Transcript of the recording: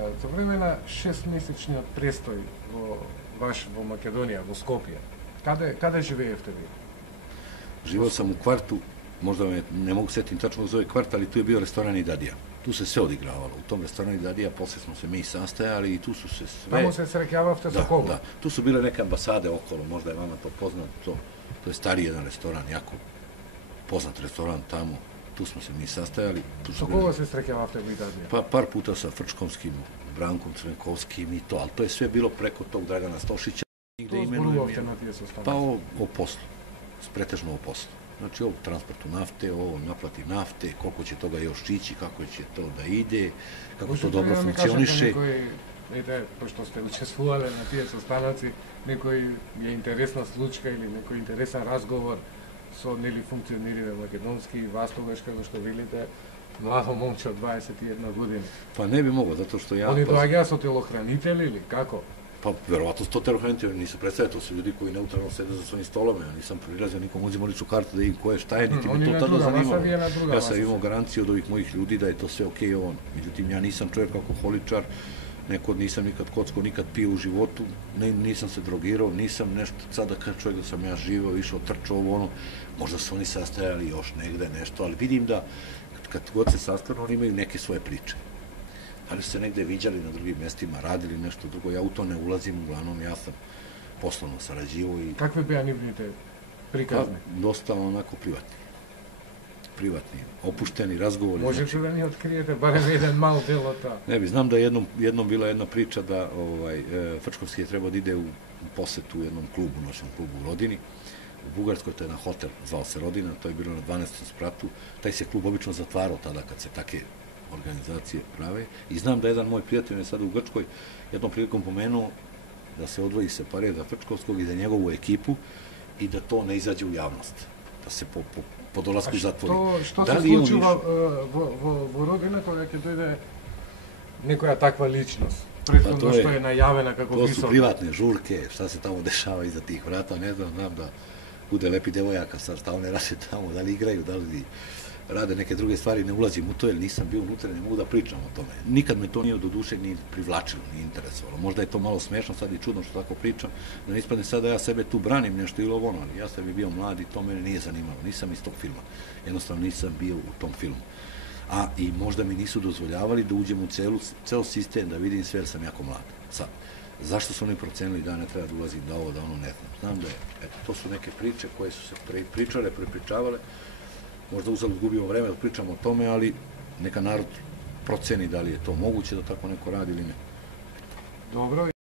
За време на 6-месечниот престој во Македонија, во Скопје, каде живеевте ви? Живео sam u kvartu, možda ne mogu setiti tačno zove kvart, ali tu je bio restoran Idadija. Tu se sve odigravalo. U tom restoranu Idadija posle smo se mi sastajali i tu su se sve... Tamo se sreќававте со кого? Da, tu su bile neke ambasade okolo, možda je vama to poznato. To je stari jedan restoran, jako poznat restoran tamo. Tu smo se mi sastajali. Со кого се среќававте во Идадија? Pa par puta sa Frčkovskim, Brankom Crvenkovskim i to, ali to je sve bilo preko tog Dragana Stošića. Што зборувавте на тие состаноци? Pa o poslu, pretežno o poslu. Znači o transportu nafte, o naplati nafte, koliko će toga još ići, kako će to da ide, kako to dobro funkcioniše. Пошто сте учествувале на тие состаноци, некој е интересна случка или некој интересен разговор со нели функционирива македонски вас тогаш како што велите младо момче од 21 години. Pa ne bi mogao, zato što ja... Они доаѓаа со телохранители или како? Pa verovatno su to telohranitelji, nisu predstavljati, to su ljudi koji neutralno sede za svojim stolom, ja nisam prilazio nikom uzimao ličnu kartu da im ko je šta je, niti me to tada zanimalo. Ja sam imao garanciju od ovih mojih ljudi da je to sve okej on. Međutim, ja nisam čovjek alkoholičar, nisam nikad kocko, nikad pio u životu, nisam se drogirao, nisam nešto, sada kad čovjek da sam ja živeo, išao, trčao ovo ono, možda su oni sastajali još negde nešto, ali vidim da kad god se sastanu, oni imaju neke svoje priče. Ali su se negde viđali na drugim mestima, radili nešto drugo, ja u to ne ulazim, uglavnom ja sam poslovno sarađivo i... Kakve bea нивните приказни? Dosta onako privatni, opušteni razgovori. Možete da ni otkrijete barem jedan mal del od ta? Ne bi, znam da je jednom bila jedna priča da Frčkovski je trebao da ide u posetu u jednom klubu, noćnom klubu u Rodini. U Bugarskoj, to je jedan hotel, zvao se Rodina, to je bilo na 12. spratu. Taj se klub obično zatvarao tada kad se take organizacije prave. I znam da jedan moj prijatelj je sada u Grčkoj jednom prilikom pomenuo da se odvoji separira Frčkovskog i za njegovu ekipu i da to ne izađe u javnost. Da se po dolasku zatvori. Što se случува во Родина кога ќе дојде некоја таква личност? Претходно што е најавена како висока. To su висока. privatne žurke, šta se tamo dešava iza tih vrata, ne znam da bude lepi devojaka, šta one rade tamo, da li igraju, da li rade neke druge stvari, ne ulazim u to jer nisam bio unutra, ne mogu da pričam o tome. Nikad me to nije do duše ni privlačilo, ni interesovalo. Možda je to malo smešno sad i čudno što tako pričam, da ne ispadne sad da ja sebe tu branim nešto ili ovo ono, ali ja sam i bio mlad i to mene nije zanimalo, nisam iz tog filma. Jednostavno nisam bio u tom filmu. A i možda mi nisu dozvoljavali da uđem u ceo sistem, da vidim sve jer sam jako mlad. Sad, zašto su oni procenili da ne treba da ulazim, da ovo, da ono, ne znam. Znam da je, eto, to su neke priče koje su se prepričavale, možda uzalud gubimo vreme da pričamo o tome, ali neka narod proceni da li je to moguće da tako neko radi ili ne. Dobro.